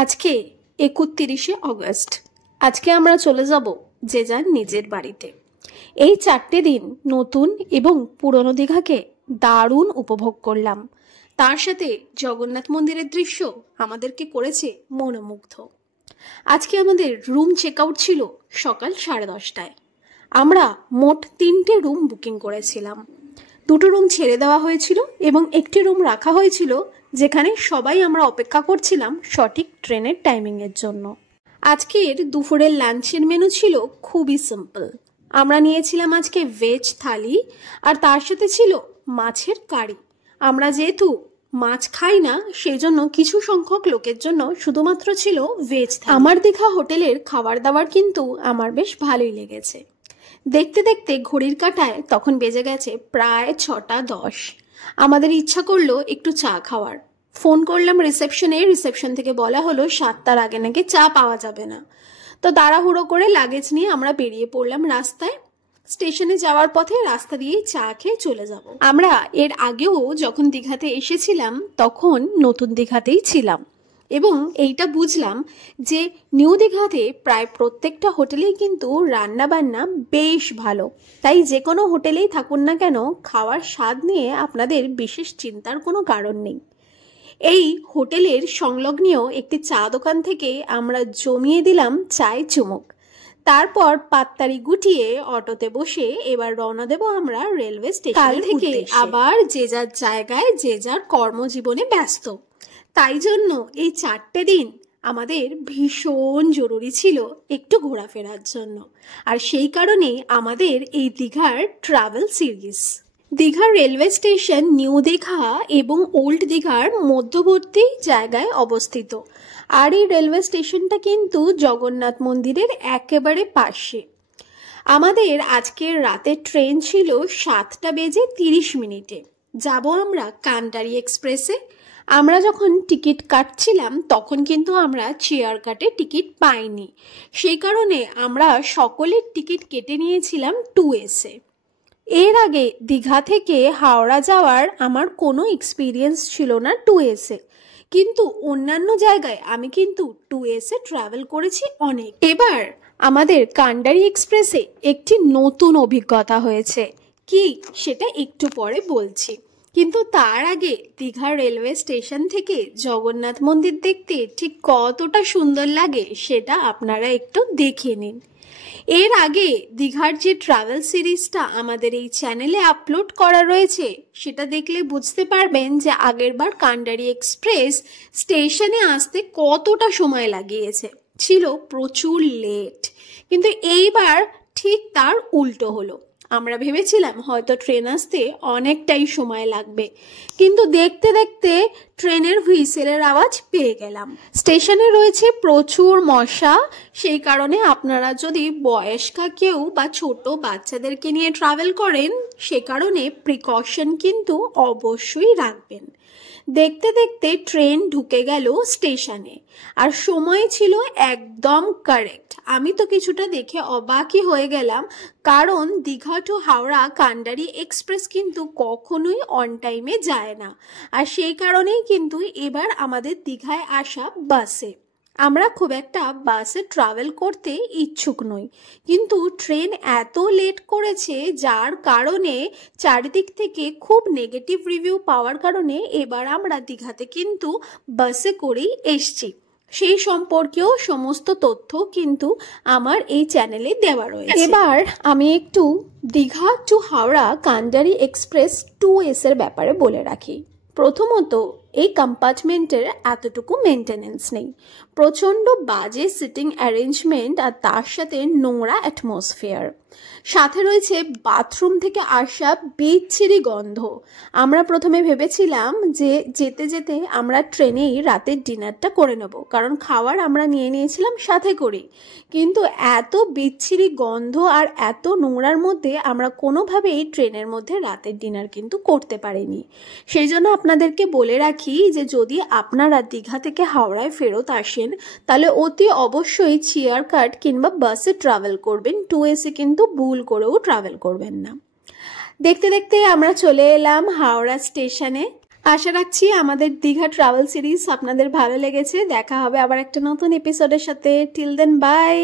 আজকে 31শে অগস্ট। আজকে আমরা চলে যাব যে যার নিজের বাড়িতে। এই 4টে দিন নতুন এবং পুরনো দীঘাকে দারুণ উপভোগ করলাম। তার সাথে জগন্নাথ মন্দিরের দৃশ্য আমাদেরকে করেছে মনোমুগ্ধ। আজকে আমাদের রুম চেক আউট ছিল সকাল 10:30টায়। আমরা মোট 3টে রুম বুকিং করেছিলাম। 2টো রুম ছেড়ে দেওয়া হয়েছিল এবং একটি রুম রাখা হয়েছিল যেখানে সবাই আমরা অপেক্ষা করছিলাম সঠিক ট্রেনের টাইমিংয়ের জন্য। আজকের দুপুরের লাঞ্চের মেনু ছিল খুবই সিম্পল। আমরা নিয়েছিলাম আজকে ভেজ থালি আর তার সাথে ছিল মাছের কারি। আমরা যেহেতু মাছ খাই না সেই জন্য কিছু সংখ্যক লোকের জন্য শুধুমাত্র ছিল ভেজ থালি। আমার দীঘা হোটেলের খাবার দাবার কিন্তু আমার বেশ ভালোই লেগেছে। দেখতে দেখতে ঘড়ির কাঁটায় তখন বেজে গেছে প্রায় 6:10। আমাদের ইচ্ছা করলো একটু চা খাওয়ার। ফোন করলাম রিসেপশনে। রিসেপশন থেকে বলা হলো 7টার আগে নাকি চা পাওয়া যাবে না। তো তাড়াহুড়ো করে লাগেজ নিয়ে আমরা বেরিয়ে পড়লাম রাস্তায়। স্টেশনে যাওয়ার পথে রাস্তা দিয়েই চা খেয়ে চলে যাব। আমরা এর আগেও যখন দীঘাতে এসেছিলাম তখন নতুন দীঘাতেই ছিলাম এবং এইটা বুঝলাম যে নিউ দীঘাতে প্রায় প্রত্যেকটা হোটেলেই কিন্তু রান্না বান্না বেশ ভালো। তাই যে কোনো হোটেলেই থাকুন না কেন খাওয়ার স্বাদ নিয়ে আপনাদের বিশেষ চিন্তার কোনো কারণ নেই। এই হোটেলের সংলগ্নেও একটি চা দোকান থেকে আমরা জমিয়ে দিলাম চায় চুমুক। তারপর পাত্তারি গুটিয়ে অটোতে বসে এবার রওনা দেব আমরা রেলওয়ে স্টেশন। কাল থেকে আবার যে যার জায়গায় যে যার কর্মজীবনে ব্যস্ত। তাই জন্য এই 4টে দিন আমাদের ভীষণ জরুরি ছিল একটু ঘোরাফেরার জন্য। আর সেই কারণে আমাদের এই দীঘার ট্রাভেল সিরিজ। দীঘার রেলওয়ে স্টেশন নিউ দীঘা এবং ওল্ড দীঘার মধ্যবর্তী জায়গায় অবস্থিত। আর এই রেলওয়ে স্টেশনটা কিন্তু জগন্নাথ মন্দিরের একেবারে পাশে। আমাদের আজকের রাতের ট্রেন ছিল 7:30 যাব আমরা কান্টারি এক্সপ্রেসে। আমরা যখন টিকিট কাটছিলাম তখন কিন্তু আমরা চেয়ার কাটে টিকিট পাইনি। সেই কারণে আমরা সকলের টিকিট কেটে নিয়েছিলাম 2AC। এর আগে দীঘা থেকে হাওড়া যাওয়ার আমার কোনো এক্সপিরিয়েন্স ছিল না 2AC, কিন্তু অন্যান্য জায়গায় আমি কিন্তু 2AC ট্রাভেল করেছি অনেক। এবার আমাদের কান্টারি এক্সপ্রেসে একটি নতুন অভিজ্ঞতা হয়েছে। কি সেটা একটু পরে বলছি, কিন্তু তার আগে দীঘা রেলওয়ে স্টেশন থেকে জগন্নাথ মন্দির দেখতে ঠিক কতটা সুন্দর লাগে সেটা আপনারা একটু দেখে নিন। এর আগে দীঘার যে ট্রাভেল সিরিজটা আমাদের এই চ্যানেলে আপলোড করা রয়েছে সেটা দেখলে বুঝতে পারবেন যে আগেরবার কান্টারি এক্সপ্রেস স্টেশনে আসতে কতটা সময় লাগিয়েছে, ছিল প্রচুর লেট। কিন্তু এইবার ঠিক তার উল্টো হলো। আমরা ভেবেছিলাম হয়তো ট্রেন আসতে অনেকটাই সময় লাগবে, কিন্তু দেখতে দেখতে ট্রেনের হুইসেলের আওয়াজ পেয়ে গেলাম। স্টেশনে রয়েছে প্রচুর মশা, সেই কারণে আপনারা যদি বয়স্কা কেউ বা ছোট বাচ্চাদেরকে নিয়ে ট্রাভেল করেন সে কারণে প্রিকশন কিন্তু অবশ্যই রাখবেন। দেখতে দেখতে ট্রেন ঢুকে গেল স্টেশনে আর সময় ছিল একদম কারেক্ট। আমি তো কিছুটা দেখে অবাকই হয়ে গেলাম, কারণ দীঘা টু হাওড়া কান্টারি এক্সপ্রেস কিন্তু কখনোই অন টাইমে যায় না। আর সেই কারণেই কিন্তু এবার আমাদের দীঘায় আসা বাসে। আমরা খুব একটা বাসে ট্রাভেল করতে ইচ্ছুক নই, কিন্তু ট্রেন এত লেট করেছে যার কারণে চারিদিক থেকে খুব নেগেটিভ রিভিউ পাওয়ার কারণে এবার আমরা দীঘাতে কিন্তু বাসে করেই এসছি। সেই সম্পর্কেও সমস্ত তথ্য কিন্তু আমার এই চ্যানেলে দেওয়া রয়েছে। এবার আমি একটু Digha to Howrah Kandari express 2S এর ব্যাপারে বলে রাখি। প্রথমত এই কম্পার্টমেন্টের এতটুকু মেনটেনেন্স নেই, প্রচণ্ড বাজে সিটিং অ্যারেঞ্জমেন্ট আর তার সাথে নোংরা অ্যাটমসফিয়ার, সাথে রয়েছে বাথরুম থেকে আসা বিচ্ছিরি গন্ধ। আমরা প্রথমে ভেবেছিলাম যে যেতে যেতে আমরা ট্রেনেই রাতের ডিনারটা করে নেব, কারণ খাবার আমরা নিয়ে নিয়েছিলাম সাথে করে, কিন্তু এত বিচ্ছিরি গন্ধ আর এত নোংরার মধ্যে আমরা কোনোভাবেই ট্রেনের মধ্যে রাতের ডিনার কিন্তু করতে পারিনি। সেই জন্য আপনাদেরকে বলে রাখি যে যদি আপনারা দীঘা থেকে হাওড়ায় ফেরত আসেন তাহলে অতি অবশ্যই চেয়ার কাট কিংবা বাসে ট্রাভেল করবেন, 2AC কিন্তু ভুল করেও ট্রাভেল করবেন না। দেখতে দেখতে আমরা চলে এলাম হাওড়া স্টেশনে। আশা রাখছি আমাদের দীঘা ট্রাভেল সিরিজ আপনাদের ভালো লেগেছে। দেখা হবে আবার একটা নতুন এপিসোডের সাথে। Till then by.